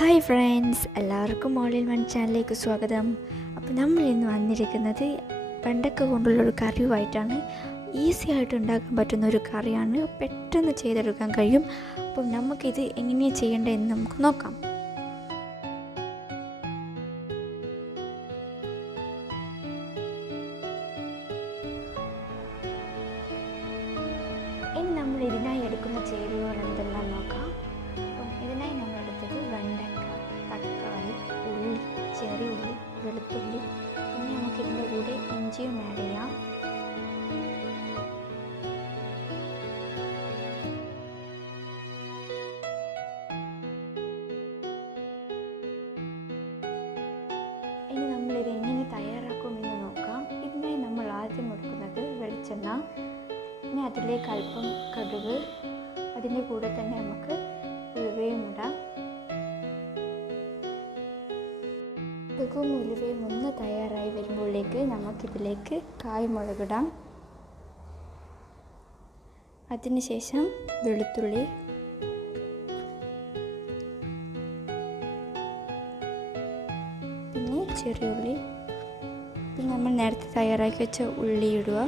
Hi friends, എല്ലാവർക്കും all in one ചാനലിലേക്ക് സ്വാഗതം. അപ്പോൾ നമ്മൾ ഇന്ന് വന്നിരിക്കുന്നത് വെണ്ടക്ക കൊണ്ടുള്ളൊരു കറിയുമായിട്ടാണ്. ഈസി ആയിട്ട് ഉണ്ടാക്കാൻ പറ്റുന്ന ഒരു കറിയാണ്, പെട്ടെന്ന് ചെയ്തെടുക്കാൻ കഴിയും. അപ്പം നമുക്കിത് എങ്ങനെയാണ് ചെയ്യേണ്ടതെന്ന് നമുക്ക് നോക്കാം. ഇനി നമ്മൾ ഇതിനായി എടുക്കുന്ന ചേരുവകൾ എന്തെല്ലാം നോക്കാം. അപ്പം ഇതിനായി നമ്മൾ എടുത്തത് വെണ്ടക്ക, തക്കാളി, ഉള്ളി, ചെറിയ ഉള്ളി, വെളുത്തുള്ളി, പിന്നെ നമുക്കിതിൻ്റെ കൂടെ ഇഞ്ചിയും ആഡ് ചെയ്യാം. ഇനി നമ്മളിത് എങ്ങനെ തയ്യാറാക്കുമെന്ന് നോക്കാം. ഇതിനായി നമ്മൾ ആദ്യം എടുക്കുന്നത് വെളിച്ചെണ്ണ, ഇനി അതിലേക്ക് അല്പം കടുക്, അതിൻ്റെ കൂടെ തന്നെ നമുക്ക് ഉലുവയും ഇടാം. കടുകും ഉലുവയും ഒന്ന് തയ്യാറായി വരുമ്പോഴേക്ക് നമുക്കിതിലേക്ക് കായ്മുളകിടാം. അതിനുശേഷം വെളുത്തുള്ളി, പിന്നെ ചെറിയ ഉള്ളി, പിന്നെ നമ്മൾ നേരത്തെ തയ്യാറാക്കി വെച്ച ഉള്ളി ഇടുക.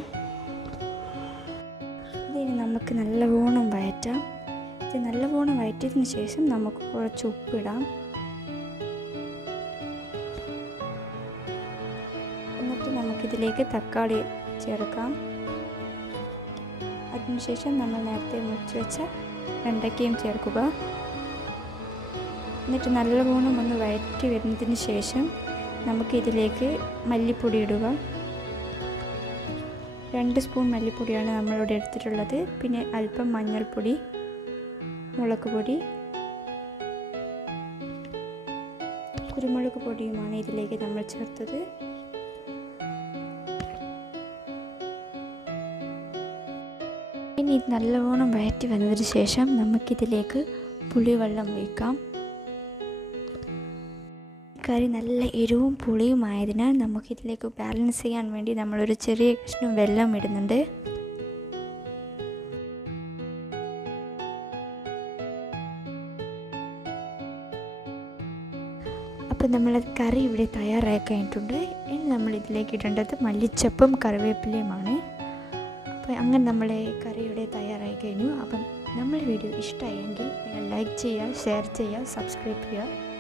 ഇതിന് നമുക്ക് നല്ലവണ്ണം വഴറ്റാം. ഇത് നല്ലവണ്ണം വഴറ്റിയതിന് ശേഷം നമുക്ക് കുറച്ച് ഉപ്പിടാം. എന്നിട്ട് നമുക്കിതിലേക്ക് തക്കാളി ചേർക്കാം. അതിനുശേഷം നമ്മൾ നേരത്തെ മുറിച്ച് വെച്ച വെണ്ടയ്ക്കയും ചേർക്കുക. എന്നിട്ട് നല്ലവണ്ണം ഒന്ന് വഴറ്റി വരുന്നതിന് ശേഷം നമുക്കിതിലേക്ക് മല്ലിപ്പൊടി ഇടുക. 2 സ്പൂൺ മല്ലിപ്പൊടിയാണ് നമ്മളിവിടെ എടുത്തിട്ടുള്ളത്. പിന്നെ അല്പം മഞ്ഞൾപ്പൊടി, മുളക് പൊടി, കുരുമുളക് പൊടിയുമാണ് ഇതിലേക്ക് നമ്മൾ ചേർത്തത്. ഇനി ഇത് നല്ലവണ്ണം വഴറ്റി വന്നതിന് ശേഷം നമുക്കിതിലേക്ക് പുളിവെള്ളം ഒഴിക്കാം. കറി നല്ല എരിവും പുളിയുമായതിനാൽ നമുക്കിതിലേക്ക് ബാലൻസ് ചെയ്യാൻ വേണ്ടി നമ്മളൊരു ചെറിയ കഷ്ണം വെള്ളം ഇടുന്നുണ്ട്. അപ്പോൾ നമ്മൾ കറി ഇവിടെ തയ്യാറായി കഴിഞ്ഞിട്ടുണ്ട്. ഇനി നമ്മൾ ഇതിലേക്ക് ഇടേണ്ടത് മല്ലിച്ചപ്പും കറിവേപ്പിലയുമാണ്. അപ്പോൾ അങ്ങനെ നമ്മളെ കറി ഇവിടെ തയ്യാറായി കഴിഞ്ഞു. അപ്പം നമ്മുടെ വീഡിയോ ഇഷ്ടമായെങ്കിൽ നിങ്ങൾ ലൈക്ക് ചെയ്യുക, ഷെയർ ചെയ്യുക, സബ്സ്ക്രൈബ് ചെയ്യുക.